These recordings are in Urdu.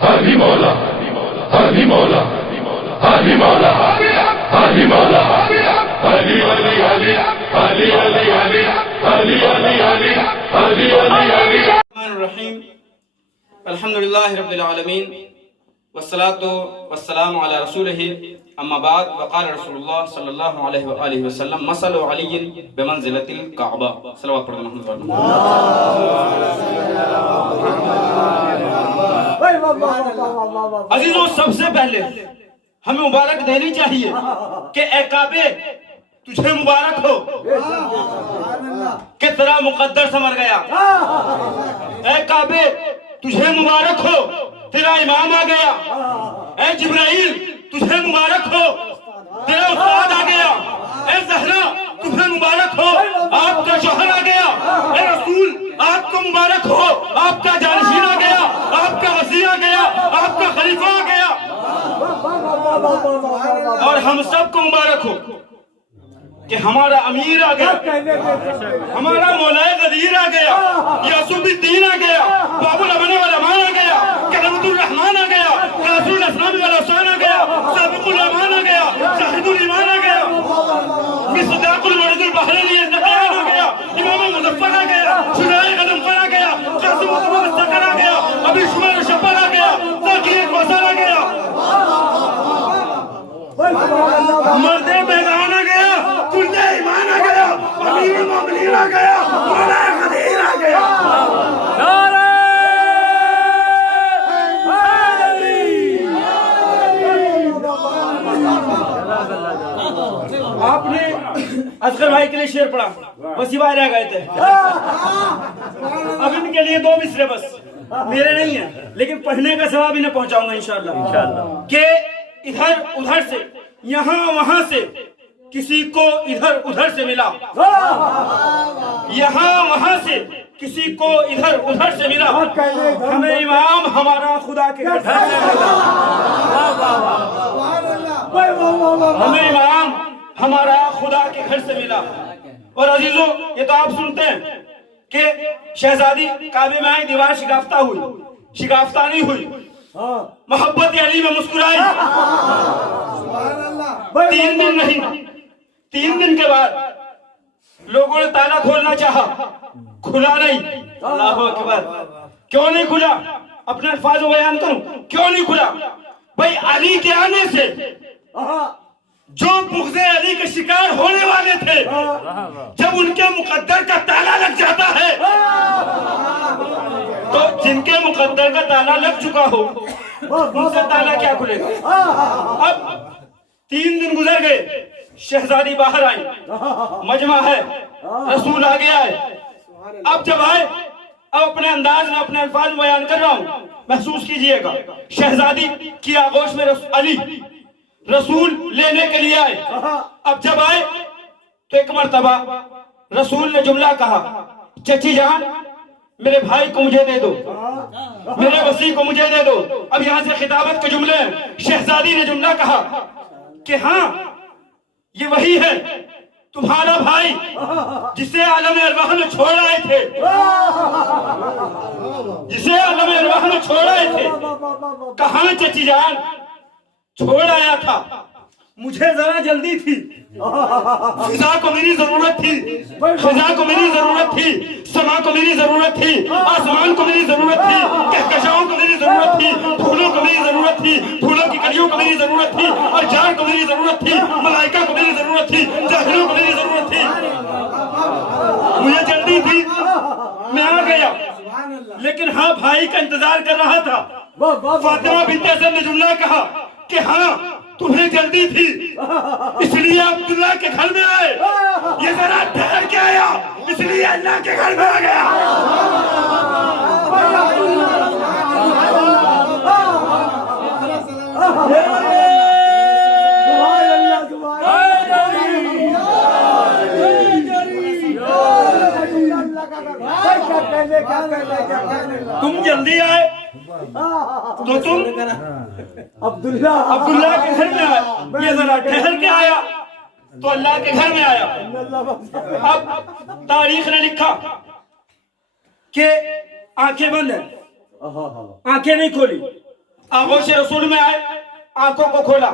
علی مولا علی مولا علی مولا علی مولا علی علی علی علی علی علی علی علی علی علی علی علی الرحمن الرحیم الحمدللہ رب العالمین والصلاة والسلام علی رسولہ اما بعد وقال رسول اللہ صلی اللہ علیہ وآلہ وسلم مثل علی بمنزلۃ الکعبہ صلوات پڑھتے ہیں محمد عزیزوں، سب سے پہلے ہمیں مبارک دینی چاہیے کہ اے کعبے تجھے مبارک ہو کہ تیرا مقدر سمر گیا۔ اے کعبے تجھے مبارک ہو تیرا امام آ گیا۔ اے جبرائیل تجھے مبارک ہو تیرا استاد آ گیا۔ اے زہرا تجھے مبارک ہو آپ کا شوہر آ گیا۔ اے رسول آپ کو مبارک ہو آپ کا جانشین آ گیا، آپ کا وزیر آ گیا، آپ کا خلیفہ آ گیا، اور ہم سب کو مبارک ہو کہ ہمارا امیر آ گیا، ہمارا مولا غدیر آ گیا، یاسوب الدین آ گیا، باب الامن والامان آ گیا، کلمۃ الرحمان آ گیا، قاسم الاسلام والاسان آ گیا، سابق الامان آ گیا، شاہد الایمان آ گیا، مصداق المرد البحرین الزکیان آ گیا، امام مظفر آ گیا، شجاع غضنفر آ گیا، قاسم مصطفیٰ مستقر آ گیا، ابی شمار شبر آ گیا، ذاکر کوثر آ گیا، مرد میدان آ گیا، کل ایمان آ گیا، امیر المومنین آ گیا، مولا غدیر آ گیا۔ آپ نے اصغر بھائی کے لیے شعر پڑھا، وسیع بھائی رہ گئے تھے، اب ان کے لیے دو مصرے بس، میرے نہیں ہیں لیکن پڑھنے کا ثواب انہیں پہنچاؤں گا انشاءاللہ، کہ ادھر ادھر سے یہاں وہاں سے کسی کو ادھر ادھر سے ملا، یہاں وہاں سے کسی کو ادھر ادھر سے ملا، ہمیں امام ہمارا خدا کے گھر سے ملا، ہمیں امام ہمارا خدا کے گھر سے ملا۔ اور عزیزوں یہ تو آپ سنتے ہیں کہ شہزادی کعبے میں آئی، دیوار شگافتہ ہوئی، شگافتہ نہیں ہوئی، محبت علی میں مسکرائی، 3 دن نہیں، 3 دن کے بعد لوگوں نے تالا کھولنا چاہا، کھلا نہیں۔ اللہ اکبر، کیوں نہیں کھلا؟ اپنے الفاظ میں بیان کروں کیوں نہیں کھلا؟ بھئی علی کے آنے سے جو بغض علی کے شکار ہونے والے تھے، جب ان کے مقدر کا تالا لگ جاتا ہے تو جن کے مقدر کا تالا لگ چکا ہو ان سے تالا کیا کھلے گا؟ اب 3 دن گزر گئے، شہزادی باہر آئی، مجمع ہے، رسول آ گیا ہے۔ اب جب آئے، اب اپنے انداز میں اپنے الفاظ میں بیان کر رہا ہوں، محسوس کیجئے گا۔ شہزادی کی آغوش میں علی رسول لینے کے لیے آئے۔ اب جب آئے تو ایک مرتبہ رسول نے جملہ کہا، چچی جان میرے بھائی کو مجھے دے دو، میرے وسیع کو مجھے دے دو۔ اب یہاں سے خطابت کے جملے ہیں، شہزادی نے جملہ کہا کہ ہاں یہ وہی ہے تمہارا بھائی جسے عالم ارواح میں چھوڑ آئے تھے، جسے عالم ارواح میں چھوڑ آئے تھے۔ کہاں چچی جان؟ چھوڑ آیا تھا، مجھے ذرا جلدی تھی، فضا کو میری ضرورت تھی، فضا کو میری ضرورت تھی، سما کو میری ضرورت تھی، آسمان کو میری ضرورت تھی، کہکشاؤں کو میری ضرورت تھی، پھولوں کو میری ضرورت تھی، پھولوں کی کلیوں کو میری ضرورت تھی، اور جان کو میری ضرورت تھی، ملائکہ کو میری ضرورت تھی، جاہلوں کو میری ضرورت تھی، مجھے جلدی تھی، میں آ گیا۔ لیکن ہاں بھائی کا انتظار کر رہا تھا۔ فاطمہ بنت اسد نے جملہ کہا کہ ہاں تمہیں جلدی تھی اس لیے عبداللہ کے گھر میں آئے، یہ ذرا ٹھہر کے آیا اس لیے اللہ کے گھر میں آ گیا۔ تم جلدی آئے تو تم عبداللہ کے گھر میں آئے، یہ ذرا ٹھہر کے آیا تو اللہ کے گھر میں آیا۔ اب تاریخ نے لکھا کہ آنکھیں بند ہیں، آنکھیں نہیں کھولی، آغوش رسول میں آئے, آنکھوں کو کھولا,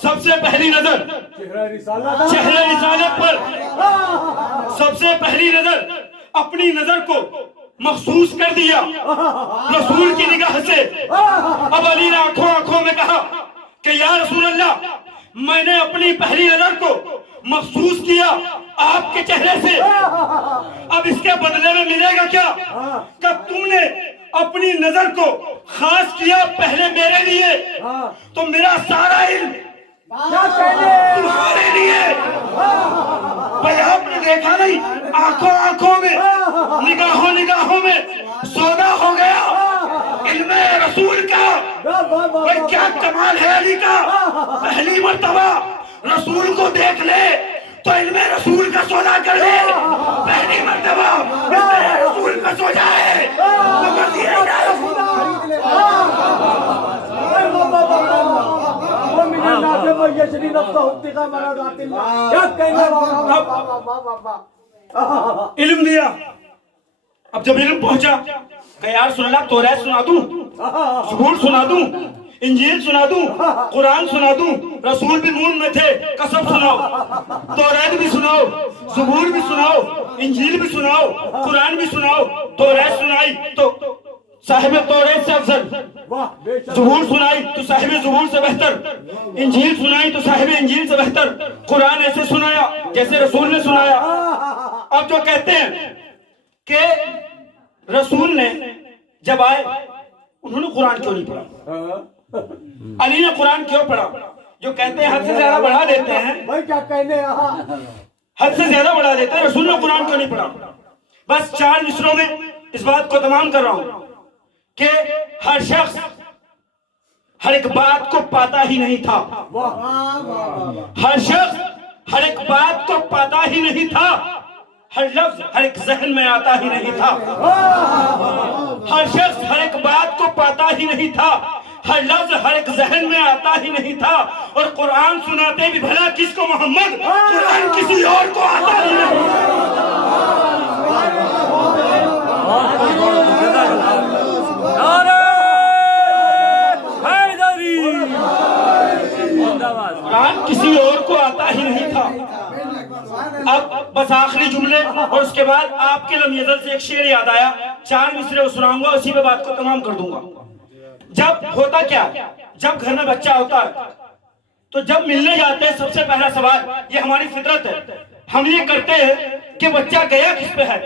سب سے پہلی نظر چہرہ رسالت پر, سب سے پہلی نظر اپنی نظر کو مخصوص کر دیا رسول کی نگاہ سے. اب علی نے آنکھوں میں کہا کہ یا رسول اللہ, میں نے اپنی پہلی نظر کو مخصوص کیا آپ کے چہرے سے, اب اس کے بدلے میں ملے گا کیا؟ کہ تم نے اپنی نظر کو خاص کیا پہلے میرے لیے, تو میرا سارا علم تمہارے لیے. بھائی آپ نے دیکھا نہیں, آنکھوں میں, نگاہوں میں سودا ہو گیا علم رسول کا. بھائی کیا کمال ہے علی کا, پہلی مرتبہ رسول کو دیکھ لے تو علم رسول کا سودا کر لے, پہلی مرتبہ علم رسول کا سو جائے تو کر دیے علم دیا. اب جب علم پہنچا کہ یا رسول اللہ توریت سنا دوں, زبور سنا دوں, انجیل سنا دوں, قرآن سنا دوں, رسول بھی منہ میں تھے قسم سناؤ, توریت بھی سناؤ, زبور بھی سناؤ, انجیل بھی سناؤ, قرآن بھی سناؤ. توریت سنائی تو صاحب توریت سے افضل, زبور سنائی تو صاحب زبور سے بہتر, انجیل سنائی تو صاحب انجیل سے بہتر, قرآن ایسے سنایا جیسے رسول نے سنایا. اب جو کہتے ہیں کہ رسول نے جب آئے انہوں نے قرآن کیوں نہیں پڑھا, علی نے قرآن کیوں پڑھا؟ جو کہتے ہیں حد سے زیادہ بڑھا دیتے ہیں, حد سے زیادہ بڑھا دیتے ہیں, رسول نے قرآن کیوں نہیں پڑھا؟ بس 4 مصروں میں اس بات کو تمام کر رہا ہوں کہ ہر شخص ہر ایک بات کو پاتا ہی نہیں تھا, ہر شخص ہر ایک بات کو پاتا ہی نہیں تھا, ہر لفظ ہر ایک ذہن میں آتا ہی نہیں تھا, ہر شخص ہر ایک بات کو پاتا ہی نہیں تھا, ہر لفظ ہر ایک ذہن میں آتا ہی نہیں تھا. اور قرآن سناتے بھی بھلا کس کو محمد, قرآن کسی اور کو آتا ہی نہیں. قرآن کسی اور کو آتا ہی نہیں تھا. اب بس آخری جملے اور اس کے بعد آپ کے لم یزل سے ایک شعر یاد آیا, 4 مصرے سناؤں گا, اسی پہ بات کو تمام کر دوں گا. جب ہوتا کیا, جب گھر میں بچہ ہوتا ہے تو جب ملنے جاتے ہیں سب سے پہلا سوال, یہ ہماری فطرت ہے, ہم یہ کرتے ہیں کہ بچہ گیا کس پہ ہے,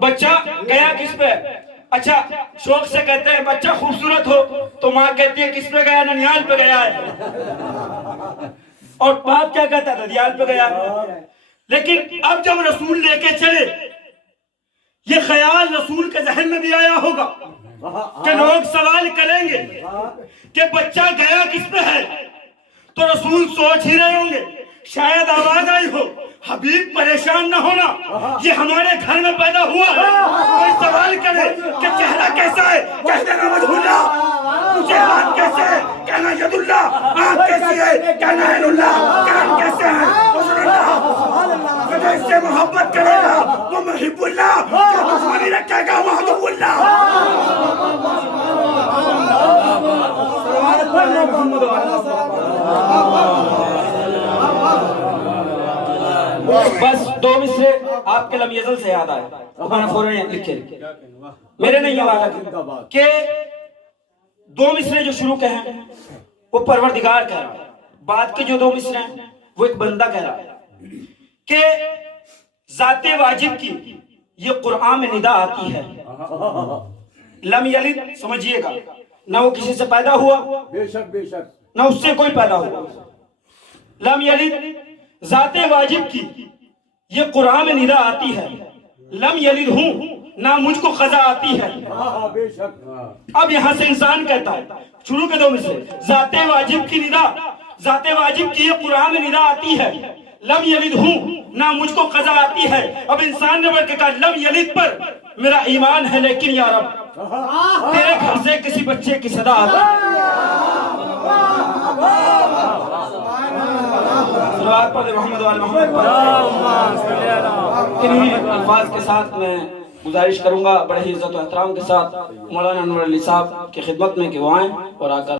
بچہ گیا کس پہ ہے. اچھا شوق سے کہتے ہیں بچہ خوبصورت ہو تو ماں کہتی ہے کس پہ گیا, ننیال پہ گیا ہے, اور باپ کیا کہتا ہے, ددیال پہ گیا ہے. لیکن اب جب رسول لے کے چلے, یہ خیال رسول کے ذہن میں بھی آیا ہوگا کہ لوگ سوال کریں گے کہ بچہ گیا کس پہ ہے, تو رسول سوچ ہی رہے ہوں گے, شاید آواز آئی ہو حبیب پریشان نہ ہونا, یہ ہمارے گھر میں پیدا ہوا ہے, کوئی سوال کرے کہ چہرہ کیسا ہے, کہہ دینا وجہ اللہ, مجھے ہاتھ کیسے ہے, کہنا ید اللہ, آنکھ کیسی ہے, کہنا عین اللہ, کان کیسے ہے, حضر اللہ, جو اس سے محبت کرے گا وہ محب اللہ, جو دشمنی رکھے گا وہ عدو اللہ. بس 2 مصرے آپ کے لم یزل سے یاد آئے, ہمارا فوراً لکھے, میرے نہیں یاد آیا کہ 2 مصرے جو شروع کے ہیں وہ پروردگار کہہ رہا ہے, بعد کے جو 2 مصرے ہیں وہ ایک بندہ کہہ رہا ہے کہ ذات واجب کی یہ قرآن میں ندا آتی ہے. لم یلد سمجھیے گا, نہ وہ کسی سے پیدا ہوا, بے شک نہ اس سے کوئی پیدا ہوا. لم یلد ذات واجب کی یہ قرآن میں ندا آتی ہے, لم یلد ہوں نہ مجھ کو قضا آتی ہے. اب یہاں سے انسان کہتا ہے شروع کے 2 میں سے ذات واجب کی ندا, ذات واجب کی یہ قرآن میں ندا آتی ہے, لم یلد ہوں نہ مجھ کو قضا آتی ہے. اب انسان نے بڑھ کے کہا لم یلد پر میرا ایمان ہے, لیکن یا رب تیرے گھر سے کسی بچے کی صدا آتی ہے. صلوات پڑھ محمد وآل محمد. انہی الفاظ کے ساتھ میں گزارش کروں گا بڑے ہی عزت و احترام کے ساتھ مولانا انور علی صاحب کی خدمت میں کہ وہ آئیں اور آ کر